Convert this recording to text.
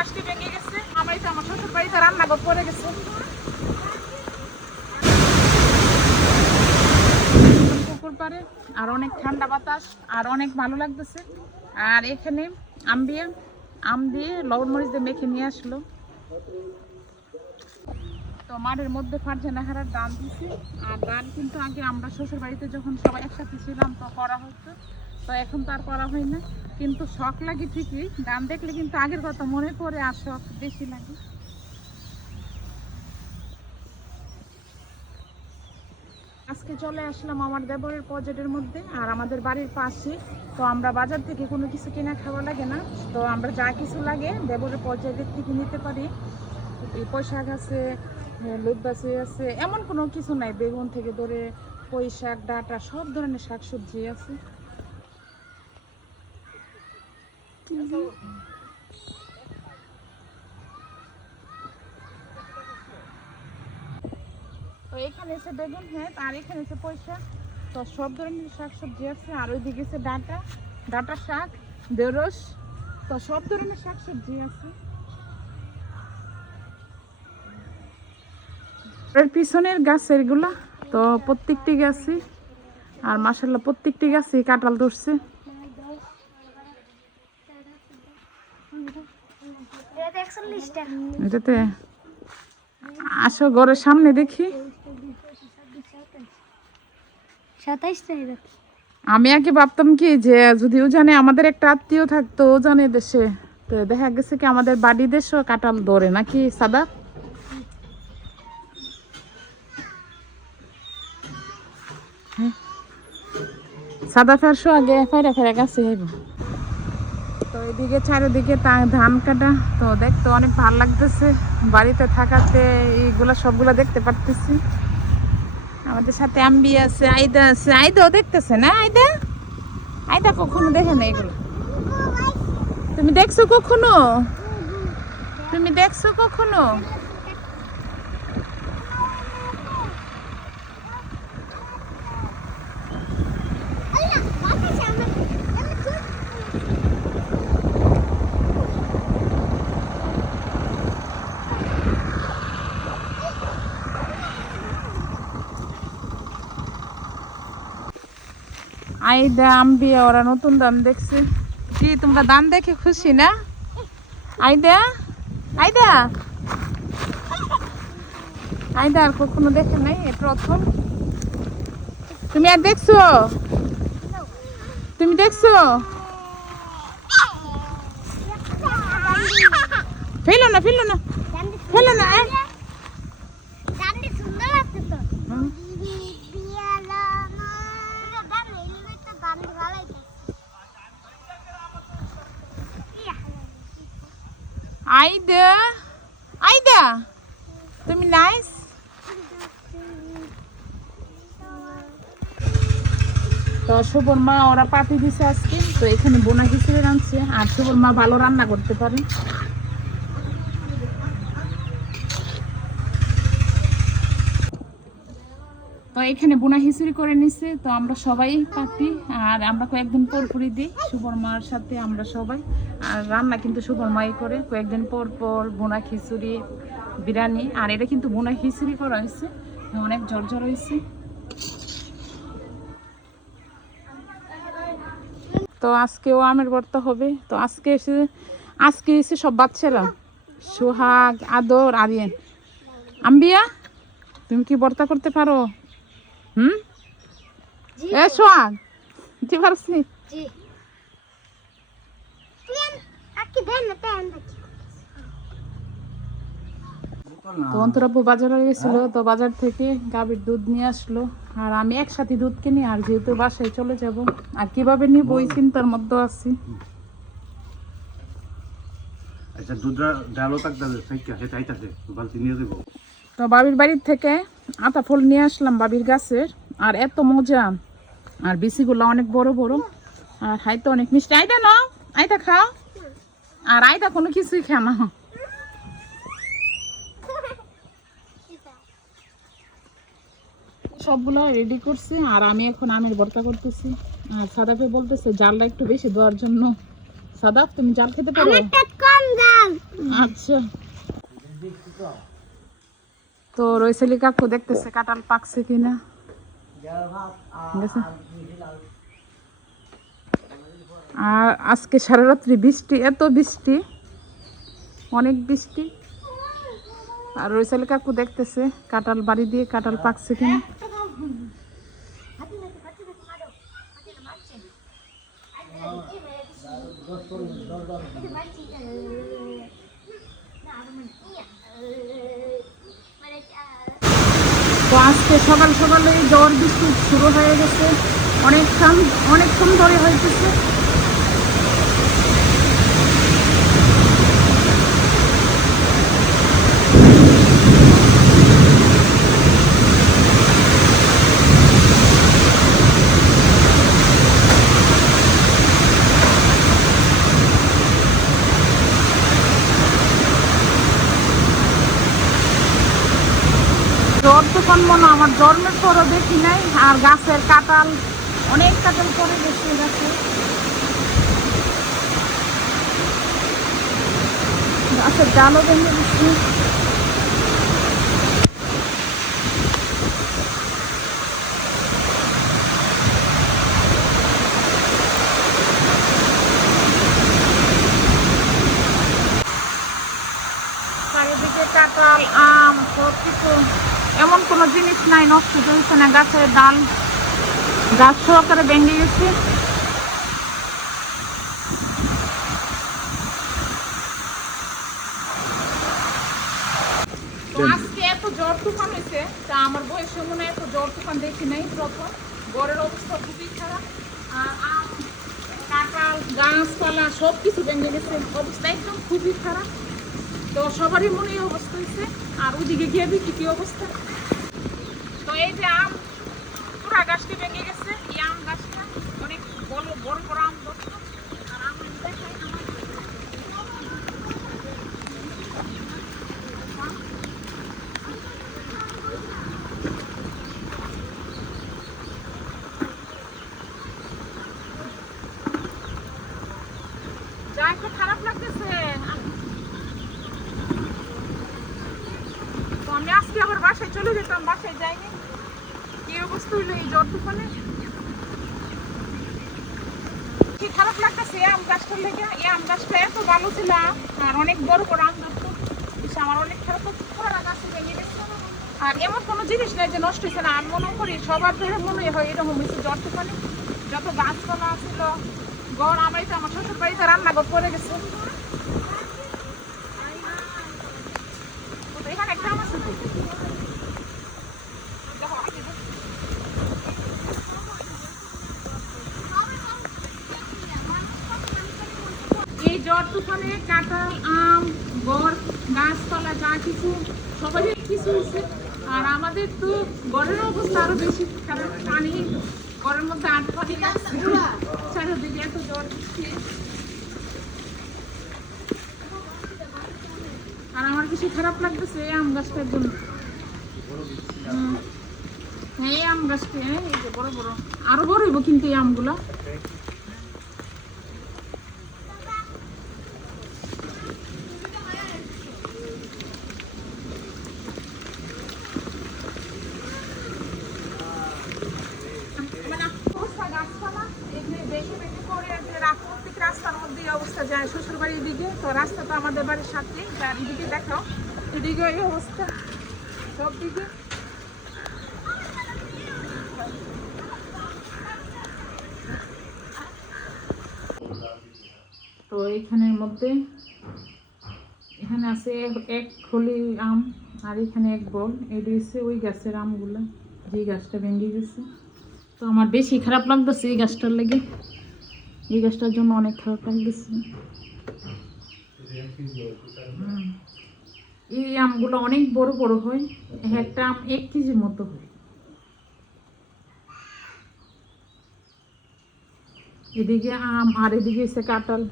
গাছটি ভেঙে গেছে। আমার শ্বশুর বাড়িতে রান্নাঘর পড়ে গেছে। পুকুর পাড়ে আর অনেক ঠান্ডা বাতাস আর অনেক ভালো লাগতেছে। আর এখানে আম দিয়ে লবণ মরিচ দিয়ে মেখে নিয়ে আসলো। তো মাঠের মধ্যে ফারজানা হারার ডাল দিছি। আর ডাল কিন্তু আগে আমরা শ্বশুর বাড়িতে যখন সবাই একসাথে ছিলাম তো করা হতো, তো এখন তো আর করা হয় না। কিন্তু শখ লাগে ঠিকই, ডাল দেখলে কিন্তু আগের কথা মনে পড়ে আর শখ বেশি লাগে। আজকে চলে আসলাম আমার দেবরের প্রজেক্টের মধ্যে আর আমাদের বাড়ির পাশে। তো আমরা বাজার থেকে কোনো কিছু কেনা খাওয়া লাগে না, তো আমরা যা কিছু লাগে দেবরের প্রজেক্টের থেকে নিতে পারি। এই পোশাক আছে, লুটবাসি আছে, এমন কোনো কিছু নাই। বেগুন থেকে ধরে পুঁইশাক, ডাঁটা, সব ধরনের শাকসবজি আছে। তো এখানে এসে বেগুন, হ্যাঁ, আর এখানে এসে পুঁইশাক, তো সব ধরনের শাকসবজি আছে। আর ওইদিকে এসে ডাঁটা শাক, ঢেঁড়স, তো সব ধরনের শাকসবজি আছে। এর পিছনের গাছের গুলা তো প্রত্যেকটি গাছে, আর মাশাআল্লাহ প্রত্যেকটি গাছে কাঁঠাল ধরছে। এটাতে আসো ঘরের সামনে দেখি। আমি আগে ভাবতাম কি যে যদিও জানে আমাদের একটা আত্মীয় থাকতো, ও জানে দেশে, তো দেখা গেছে কি আমাদের বাড়ি দেশও কাঁঠাল ধরে নাকি সাদা। সাদা ফেরশো আগে ফেরা গেছে। তো এদিকে চারিদিকে ধান কাটা, তো দেখতে অনেক ভালো লাগতেছে। বাড়িতে থাকাতে এইগুলা সবগুলা দেখতে পারতেছি। আমাদের সাথে আম্বি আছে, আইদা আছে। আইদাও দেখতেছে না? আইদা কখনো দেখে না এগুলো। তুমি দেখছো কখনো? আইদা আম্বি ওরা নতুন ধান দেখছে। কি তোমরা ধান দেখে খুশি না? আইদা আর কখনো দেখে নাই, এ প্রথম। তুমি আর দেখছো? ফেলো না আইদা তুমি নাইস। তো শুভর মা ওরা পাতি দিছে আজকে, তো এখানে বোনা খিচুড়ি রাঁধছে। আর শুভর মা ভালো রান্না করতে পারে। তো এখানে বোনা খিচুড়ি করে নিছে, তো আমরা সবাই পাতি। আর আমরা কয়েকদিন পর পরই দিই শুভর মার সাথে আমরা সবাই। আর রান্না কিন্তু শুভর মাই করে। কয়েকদিন পর বোনা খিচুড়ি, বিরিয়ানি। আর এটা কিন্তু বোনা খিচুড়ি করা হয়েছে, অনেক ঝরঝর হয়েছে। তো আজকেও আমের ভর্তা হবে। তো আজকে এসে সব বাচ্চারা, সোহাগ, আদর, আরিয়ান। আম্বিয়া তুমি কি ভর্তা করতে পারো? সোহাগ জি পারছি। তো অন্তরাব্বু বাজারে গেছিল, তো বাজার থেকে গাভীর দুধ নিয়ে আসলো। আর আমি একসাথে দুধ কিনি, আর যেহেতু বাসায় চলে যাব, আর কিভাবে নিব ওই চিন্তার মধ্যে আছি। তো বাবির বাড়ির থেকে আতা ফল নিয়ে আসলাম বাবির গাছের। আর এত মজা, আর বিচিগুলো অনেক বড় বড়, আর হাইতে অনেক মিষ্টি। আইদা নাও, আইদা খাও। আর আইদা কোনো কিছুই খায় না। সবগুলো রেডি করছি, আর আমি এখন আমের ভর্তা করতেছি। আর সাদাপে বলতেছে জালটা একটু বেশি দেওয়ার জন্য। সাদাফ তুমি জাল খেতে পারো? আচ্ছা। তো রইসেলি কাকু দেখতেছে কাঁঠাল পাকছে কিনা। আর আজকে সারা রাত্রি বৃষ্টি, এত বৃষ্টি, অনেক বৃষ্টি। আর রইসেলি কাকু দেখতেছে কাঁঠাল বাড়ি দিয়ে কাঁঠাল পাকছে কিনা। তো আজকে সকাল সকালে ঝড় বৃষ্টি শুরু হয়ে গেছে, অনেকক্ষণ ধরে হইতেছে। জ্বর তো মনে আমার জন্মের পরও দেখি নাই। আর গাছের কাঁঠাল, অনেক কাঁঠাল পরে গেছে গাছে, গাছের ডালও ভেঙে গেছে। চারিদিকে কাঁঠাল, আম, সব কিছু, এমন কোনো জিনিস নাই নষ্ট হয়েছে না। গাছের ডাল গাছ সহকারে ভেঙে গেছে। তো আজকে এত ঝড় তুফান হয়েছে, তা আমার বয়সে মনে হয় এত ঝড় তুফান দেখি নাই প্রথম। ঘরের অবস্থা খুবই খারাপ। আর আম, কাঁঠাল, গাছপালা সব কিছু ভেঙে গেছে, অবস্থা একদম খুবই খারাপ। তো সবারই মনে এই অবস্থা হয়েছে। আর ওইদিকে গিয়ে দেখি কি অবস্থা। তো এই যে আম, পুরা গাছটি ভেঙে গেছে। এই আম গাছটা অনেক বড় বড় বড় আম ধরতো। আর আম দেখাই যা একটু খারাপ লাগতেছে। তো আমি আজকে আবার বাসায় চলে যেতাম, বাসায় যাইনি। কি অবস্থা হইলো এই ঝড় তুফানে, কি খারাপ লাগতেছে আম গাছটার লেগে। এই আম গাছটা এত ভালো ছিল আর অনেক বড় বড় আম ধরতো। আমার অনেক খারাপ লাগছে, পুরো গাছ ভেঙে গেছে। আর এমন কোনো জিনিস নেই যে নষ্ট হয়েছে না। আমি মনে করি সবার ধরে মনে হয় এরকম হয়েছে ঝড় তুফানে। যত গাছপালা ছিল, ঘর, আমার তো আমার শ্বশুর বাড়িতে রান্নাঘর পড়ে গেছে। এখানে একটা আম আছে তো। এই ঝড় তুফানে কাঁঠাল, আম, ঘর, গাছপালা যা কিছু সবারই কিছু হয়েছে। আর আমাদের তো ঘরের অবস্থা আরো বেশি খারাপ। পানি ঘরের মধ্যে পানি লাগছে, চারিদিকে এত ঝড় বৃষ্টি। আর আমার বেশি খারাপ লাগতেছে এই আম গাছটার জন্য। হ্যাঁ এই আম গাছটা, হ্যাঁ এই যে বড় বড়, আরো বড় হইব কিন্তু এই আমগুলা। রাস্তার মধ্যে অবস্থা যায় শ্বশুর বাড়ির দিকে। তো রাস্তা তো আমাদের বাড়ির সাথে, যার এদিকে দেখাও, এদিকে এই অবস্থা সব দিকে। তো এইখানের মধ্যে এখানে আছে এক থলি আম, আর এখানে এক বল। এটা হচ্ছে ওই গাছের আমগুলা, যে গাছটা ভেঙে গেছে। তো আমার বেশি খারাপ লাগতেছে এই গাছটার লেগে, এই গাছটার জন্য অনেক খারাপ লাগতেছে। এই আমগুলো অনেক বড় বড় হয়, একটা আম 1 কেজির মতো হয়। এদিকে আম আর এদিকে হচ্ছে কাঁঠাল।